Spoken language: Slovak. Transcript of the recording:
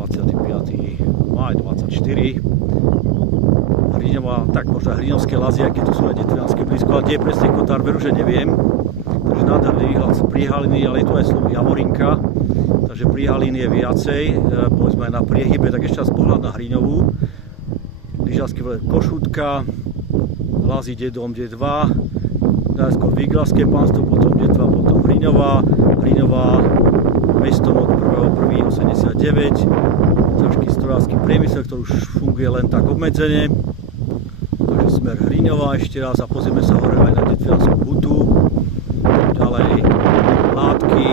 25. máj 24. Hriňová, tak možno Hriňovské Lazy, aké tu sú aj Detvianske blízko, ale kde je presne Kotár, veru, že neviem. Takže nádherný výhľad z Priehaliny, ale je tu aj Javorinka, takže Priehalín je viacej, povedzme aj na Priehybe, tak ešte raz pohľad na Hriňovú. Lyžiarsky vrch Košútka, Lazy Dedom D2, najskôr Viglavské pánstvo, potom D2, potom Hriňová, mestom od 1.1.89, ťažký strojársky priemysel, ktorý už funguje len tak obmedzene. Takže smer Hriňová ešte raz a pozrieme sa hore aj na Detviansku hutu. Ďalej Látky,